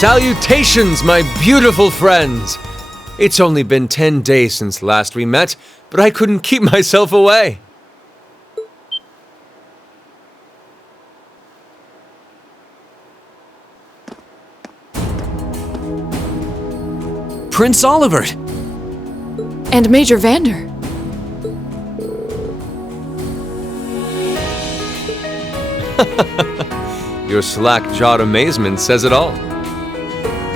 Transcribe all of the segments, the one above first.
Salutations, my beautiful friends! It's only been 10 days since last we met, but I couldn't keep myself away. Prince Olivert! And Major Vander. Your slack-jawed amazement says it all.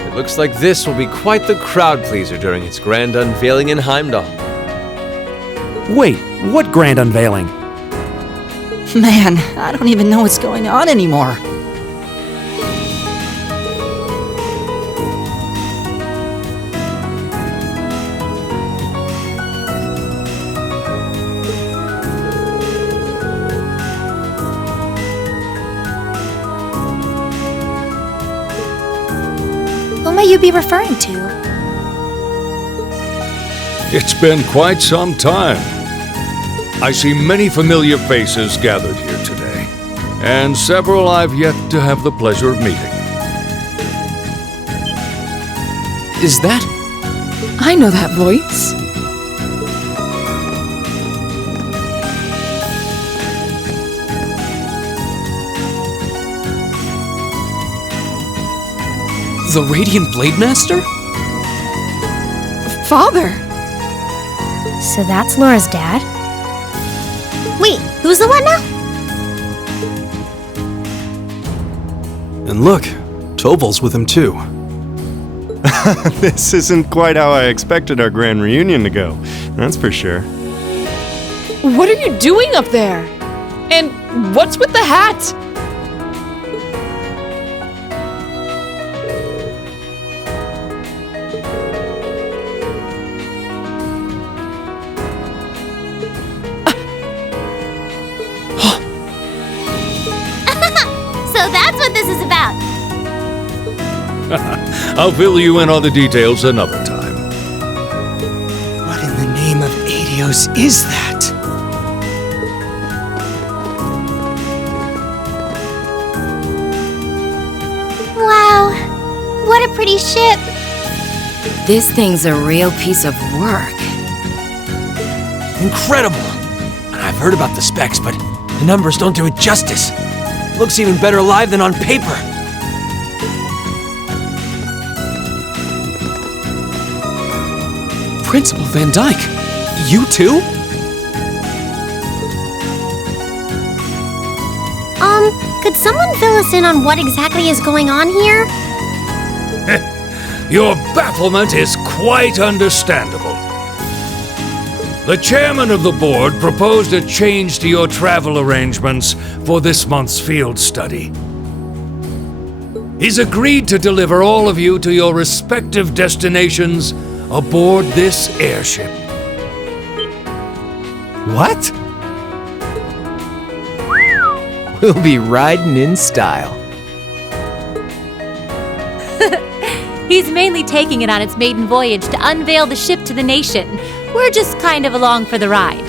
It looks like this will be quite the crowd-pleaser during its grand unveiling in Heimdall. Wait, what grand unveiling? Man, I don't even know what's going on anymore. Who might you be referring to? It's been quite some time. I see many familiar faces gathered here today, and several I've yet to have the pleasure of meeting. Is that? I know that voice. The Radiant Blade Master? Father! So that's Laura's dad? Wait, who's the what now? And look, Toval's with him too. This isn't quite how I expected our grand reunion to go, that's for sure. What are you doing up there? And what's with the hat? So that's what this is about. I'll fill you in on the details another time. What in the name of Aidios is that? Wow, what a pretty ship. This thing's a real piece of work. Incredible! And I've heard about the specs, but the numbers don't do it justice. Looks even better live than on paper. Principal Van Dyke, you too? Could someone fill us in on what exactly is going on here? Your bafflement is quite understandable. The chairman of the board proposed a change to your travel arrangements for this month's field study. He's agreed to deliver all of you to your respective destinations aboard this airship. What? We'll be riding in style. He's mainly taking it on its maiden voyage to unveil the ship to the nation. We're just kind of along for the ride.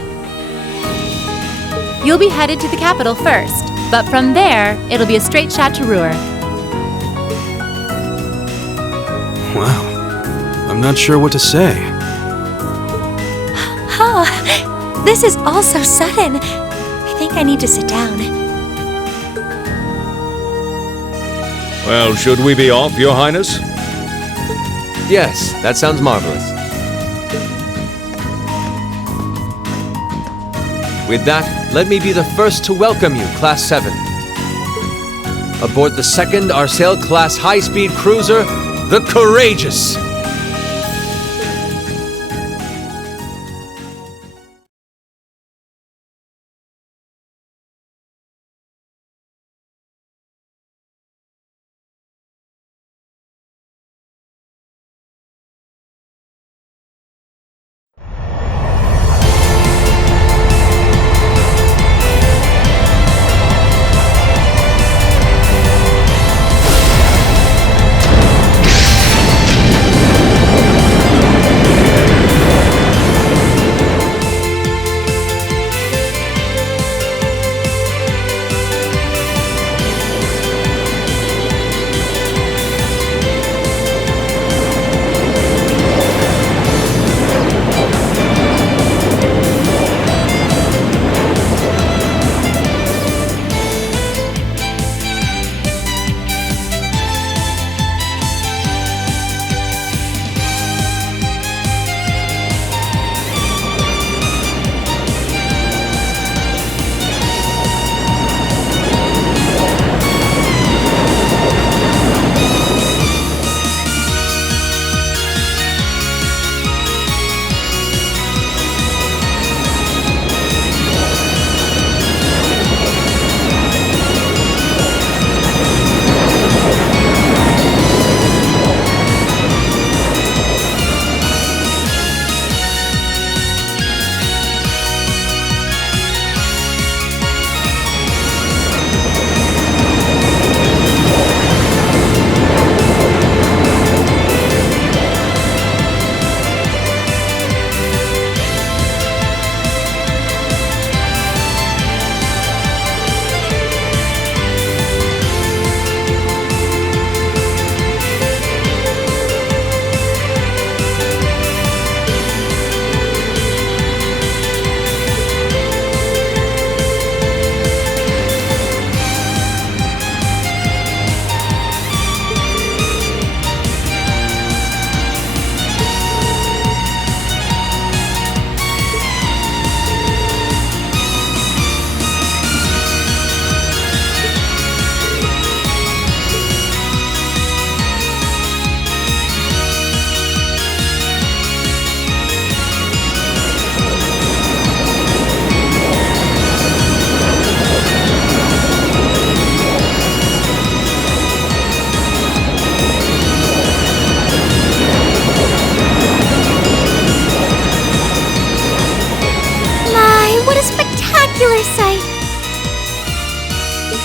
You'll be headed to the capital first, but from there, it'll be a straight shot to Ruhr. Wow, I'm not sure what to say. Oh, this is all so sudden. I think I need to sit down. Well, should we be off, Your Highness? Yes, that sounds marvelous. With that, let me be the first to welcome you, Class 7. Aboard the second Arsail-class high-speed cruiser, the Courageous.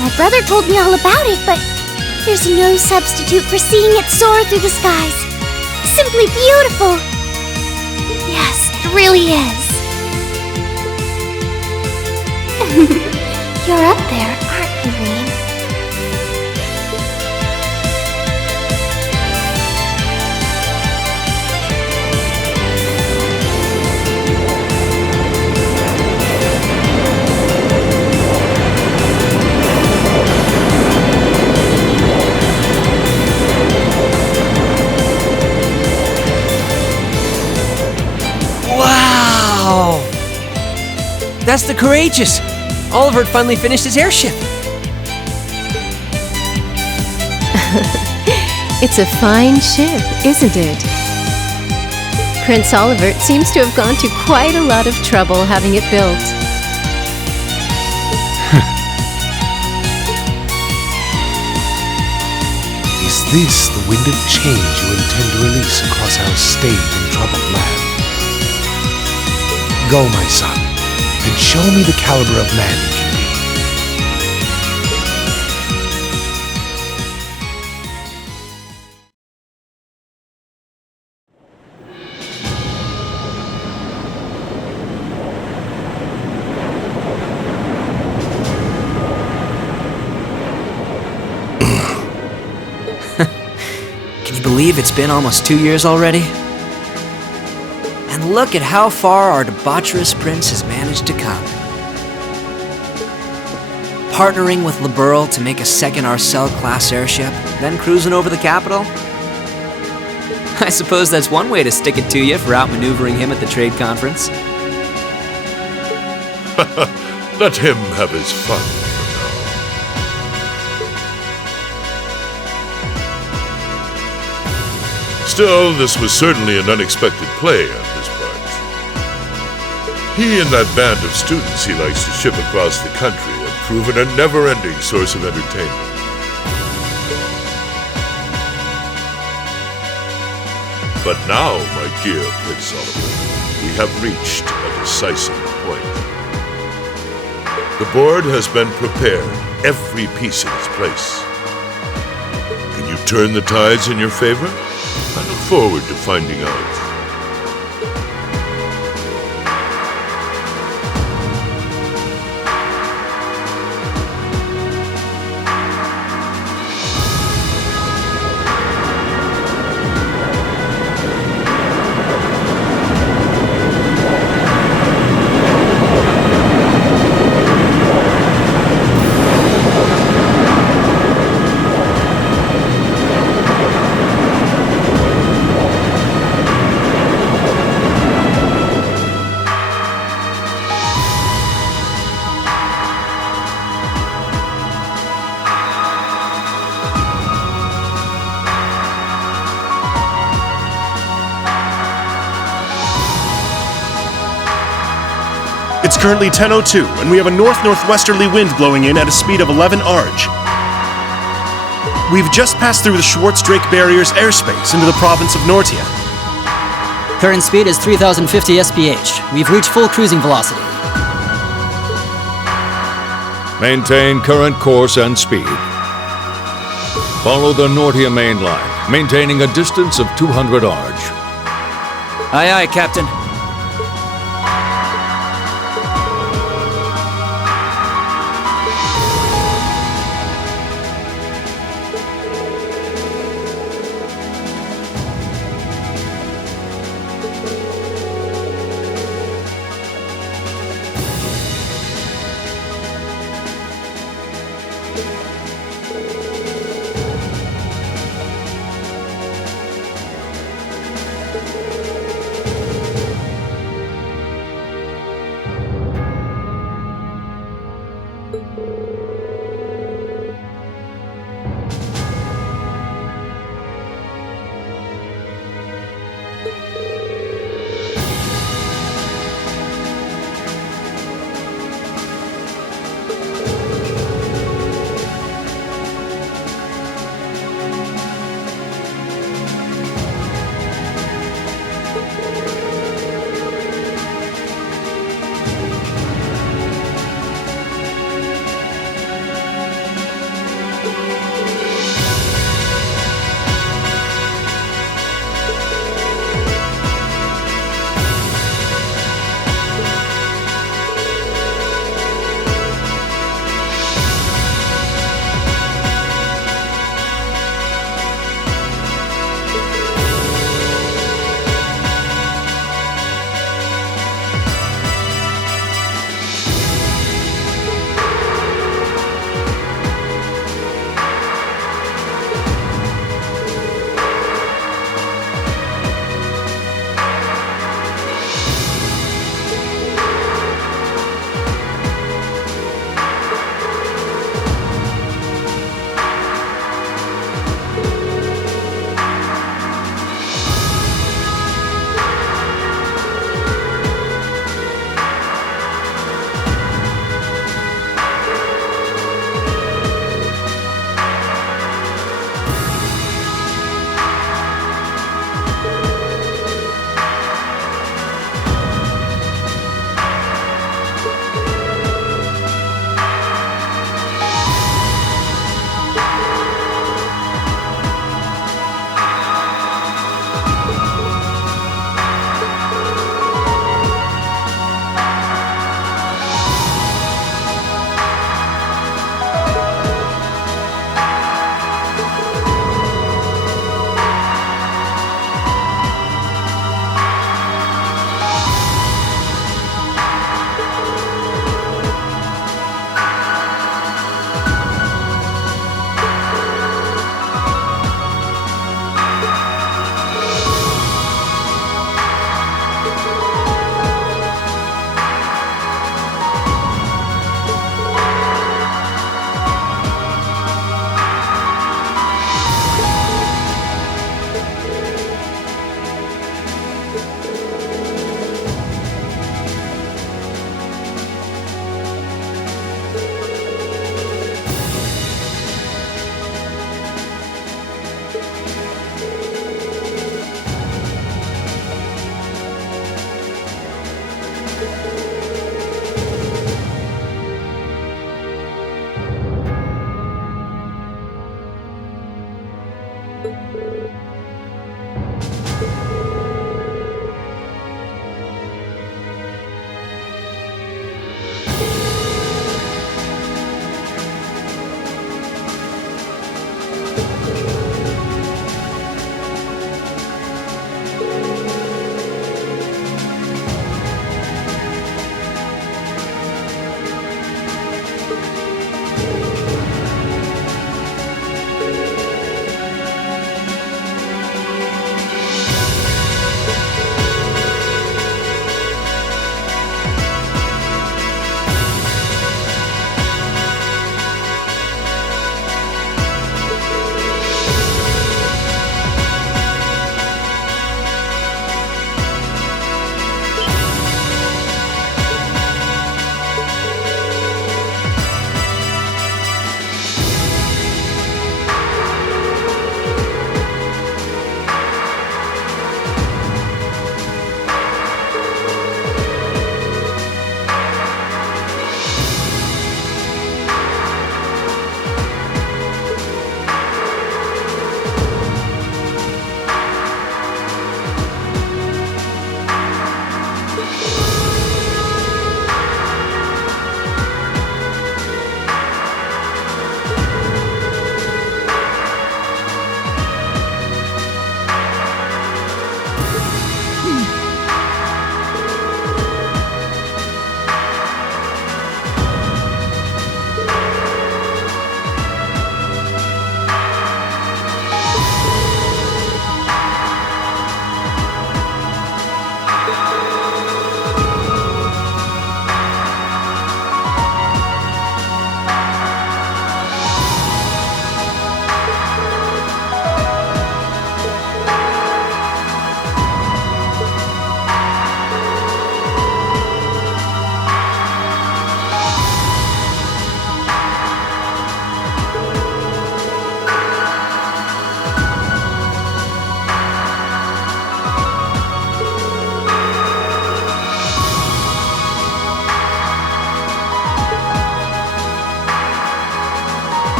My brother told me all about it, but there's no substitute for seeing it soar through the skies. Simply beautiful. Yes, it really is. You're up there, aren't you, Rean? Wow! That's the Courageous! Oliver had finally finished his airship! It's a fine ship, isn't it? Prince Olivert seems to have gone to quite a lot of trouble having it built. Is this the wind of change you intend to release across our staid and troubled land? Go, my son, and show me the caliber of man you can be. Can you believe it's been almost 2 years already? And look at how far our debaucherous prince has managed to come. Partnering with Liberl to make a second Arcel-class airship, then cruising over the capital? I suppose that's one way to stick it to you for outmaneuvering him at the trade conference. Let him have his fun. Still, this was certainly an unexpected play on his part. He and that band of students he likes to ship across the country have proven a never-ending source of entertainment. But now, my dear Prince Oliver, we have reached a decisive point. The board has been prepared, every piece in its place. Can you turn the tides in your favor? I look forward to finding out. It's currently 10:02, and we have a north-northwesterly wind blowing in at a speed of 11 ARJ. We've just passed through the Schwartz-Drake Barrier's airspace into the province of Nortia. Current speed is 3,050 SPH. We've reached full cruising velocity. Maintain current course and speed. Follow the Nortia main line, maintaining a distance of 200 ARJ. Aye, aye, Captain.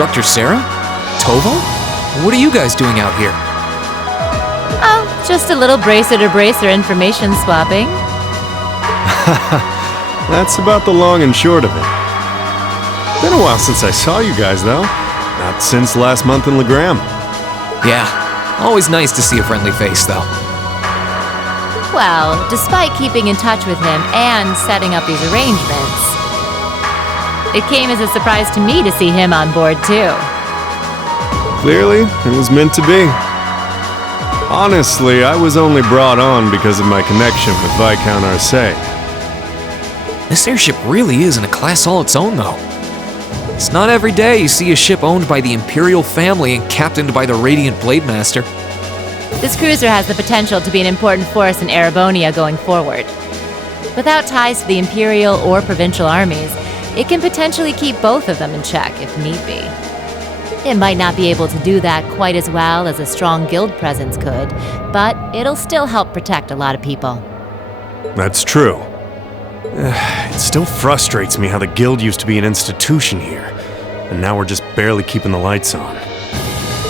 Instructor Sarah? Tovo? What are you guys doing out here? Oh, just a little bracer-to-bracer information swapping. That's about the long and short of it. Been a while since I saw you guys, though. Not since last month in Legram. Yeah, always nice to see a friendly face, though. Well, despite keeping in touch with him and setting up these arrangements, it came as a surprise to me to see him on board, too. Clearly, it was meant to be. Honestly, I was only brought on because of my connection with Viscount Arcee. This airship really is in a class all its own, though. It's not every day you see a ship owned by the Imperial family and captained by the Radiant Blade Master. This cruiser has the potential to be an important force in Erebonia going forward. Without ties to the Imperial or Provincial armies, it can potentially keep both of them in check if need be. It might not be able to do that quite as well as a strong guild presence could, but it'll still help protect a lot of people. That's true. It still frustrates me how the guild used to be an institution here, and now we're just barely keeping the lights on.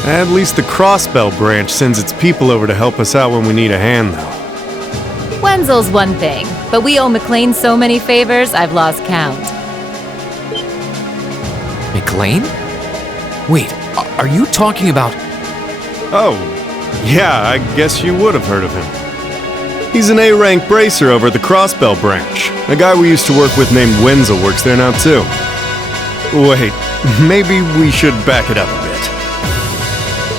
At least the Crossbell branch sends its people over to help us out when we need a hand, though. Wenzel's one thing, but we owe McLean so many favors I've lost count. McLean? Wait, are you talking about... Oh, yeah, I guess you would have heard of him. He's an A-rank bracer over at the Crossbell branch. A guy we used to work with named Wenzel works there now, too. Wait, maybe we should back it up a bit.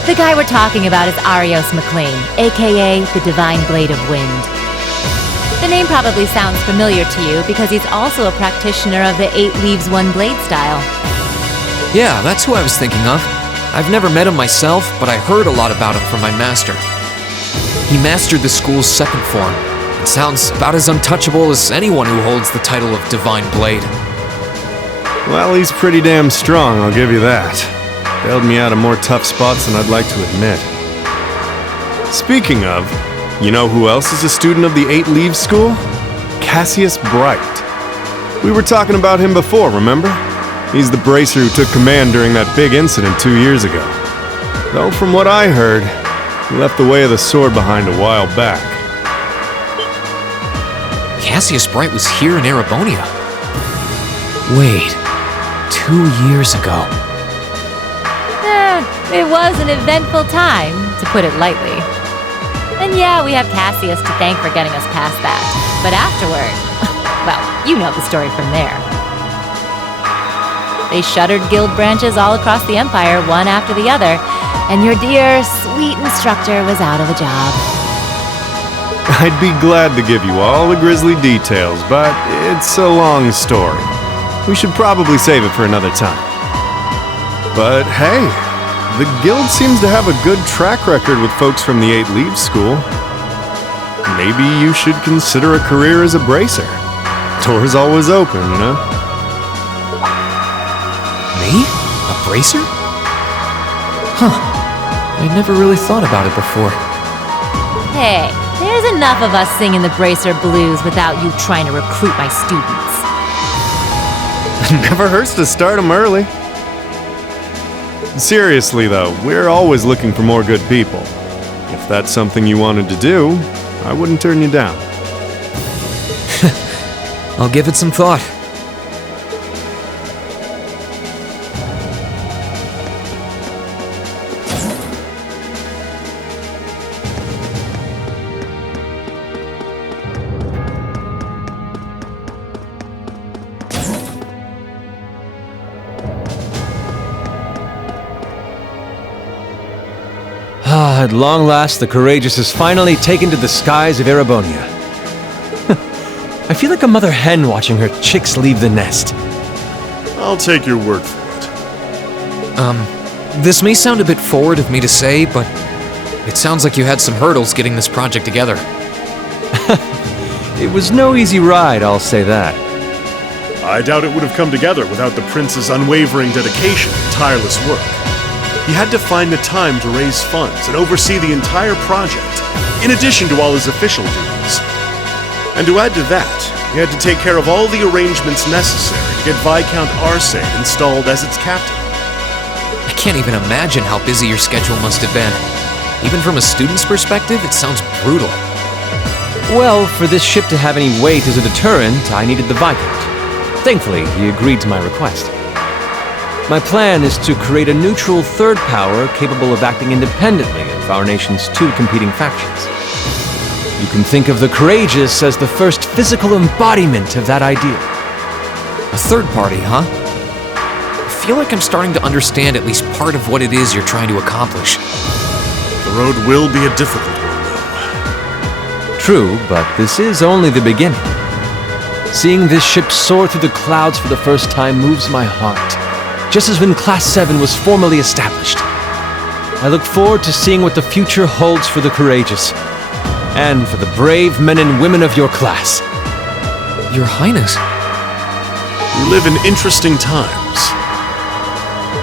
The guy we're talking about is Arios McLean, aka the Divine Blade of Wind. The name probably sounds familiar to you because he's also a practitioner of the 8 Leaves One Blade style. Yeah, that's who I was thinking of. I've never met him myself, but I heard a lot about him from my master. He mastered the school's second form, and sounds about as untouchable as anyone who holds the title of Divine Blade. Well, he's pretty damn strong, I'll give you that. Bailed me out of more tough spots than I'd like to admit. Speaking of, you know who else is a student of the 8 Leaves School? Cassius Bright. We were talking about him before, remember? He's the bracer who took command during that big incident 2 years ago. Though from what I heard, he left the way of the sword behind a while back. Cassius Bright was here in Erebonia. Wait, 2 years ago. It was an eventful time, to put it lightly. And yeah, we have Cassius to thank for getting us past that. But afterward, well, you know the story from there. They shuttered guild branches all across the Empire, one after the other, and your dear, sweet instructor was out of a job. I'd be glad to give you all the grisly details, but it's a long story. We should probably save it for another time. But hey, the guild seems to have a good track record with folks from the 8 Leaves School. Maybe you should consider a career as a bracer. Door's always open, you know? Me? A bracer? Huh. I never really thought about it before. Hey, there's enough of us singing the bracer blues without you trying to recruit my students. Never hurts to start them early. Seriously, though, we're always looking for more good people. If that's something you wanted to do, I wouldn't turn you down. I'll give it some thought. At long last, the Courageous is finally taken to the skies of Erebonia. I feel like a mother hen watching her chicks leave the nest. I'll take your word for it. This may sound a bit forward of me to say, but it sounds like you had some hurdles getting this project together. It was no easy ride, I'll say that. I doubt it would have come together without the prince's unwavering dedication and tireless work. He had to find the time to raise funds and oversee the entire project, in addition to all his official duties. And to add to that, he had to take care of all the arrangements necessary to get Viscount Arcee installed as its captain. I can't even imagine how busy your schedule must have been. Even from a student's perspective, it sounds brutal. Well, for this ship to have any weight as a deterrent, I needed the Viscount. Thankfully, he agreed to my request. My plan is to create a neutral third power capable of acting independently of our nation's two competing factions. You can think of the Courageous as the first physical embodiment of that ideal. A third party, huh? I feel like I'm starting to understand at least part of what it is you're trying to accomplish. The road will be a difficult one, though. True, but this is only the beginning. Seeing this ship soar through the clouds for the first time moves my heart, just as when Class 7 was formally established. I look forward to seeing what the future holds for the Courageous, and for the brave men and women of your class. Your Highness. We live in interesting times.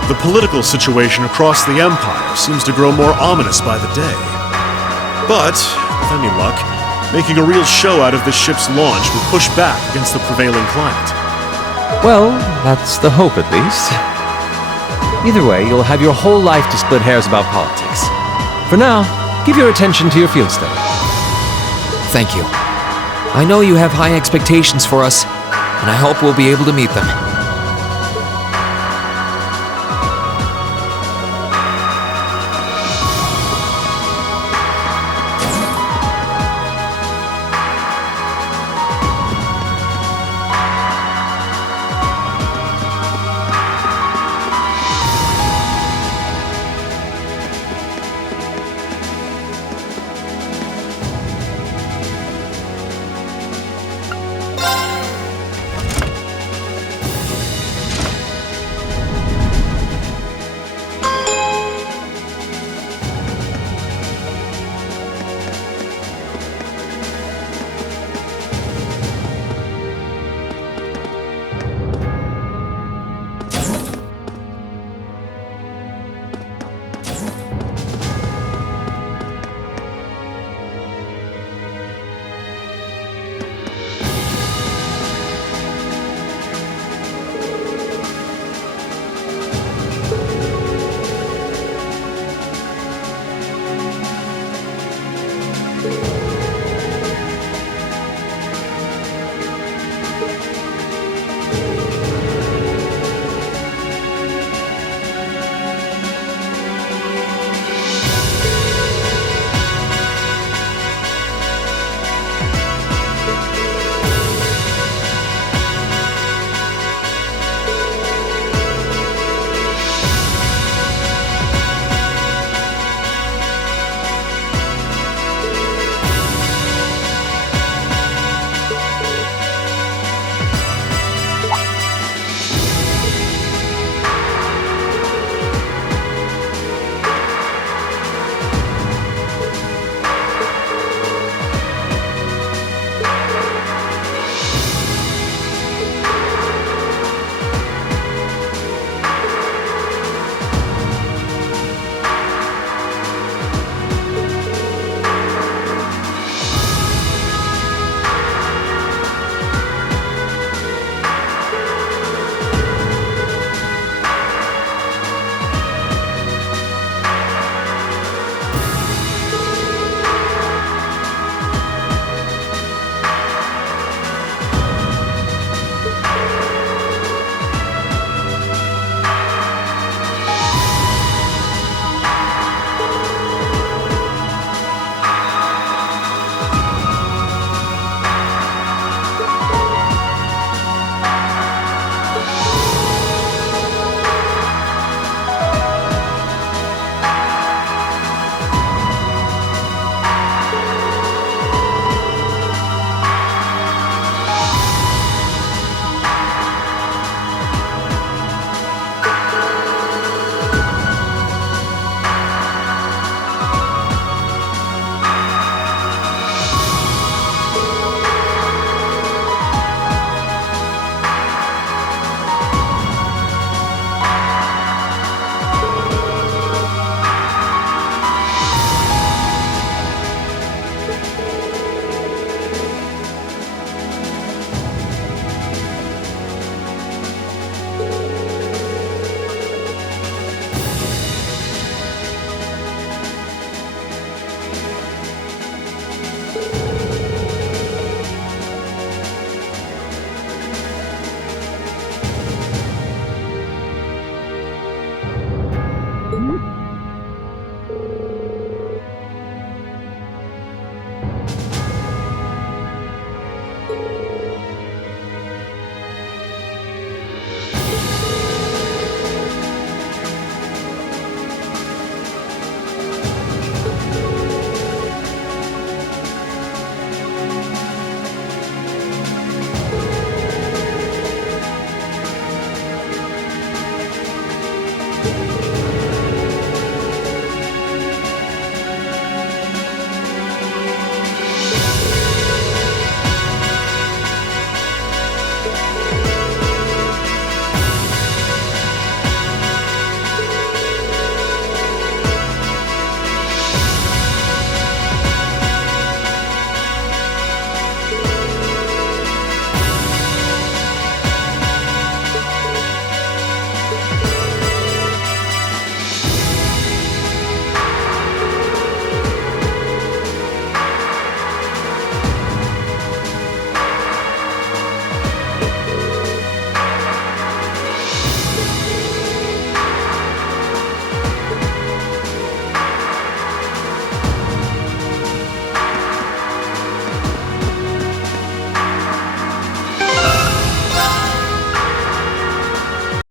The political situation across the Empire seems to grow more ominous by the day. But, with any luck, making a real show out of this ship's launch will push back against the prevailing climate. Well, that's the hope at least. Either way, you'll have your whole life to split hairs about politics. For now, give your attention to your field study. Thank you. I know you have high expectations for us, and I hope we'll be able to meet them.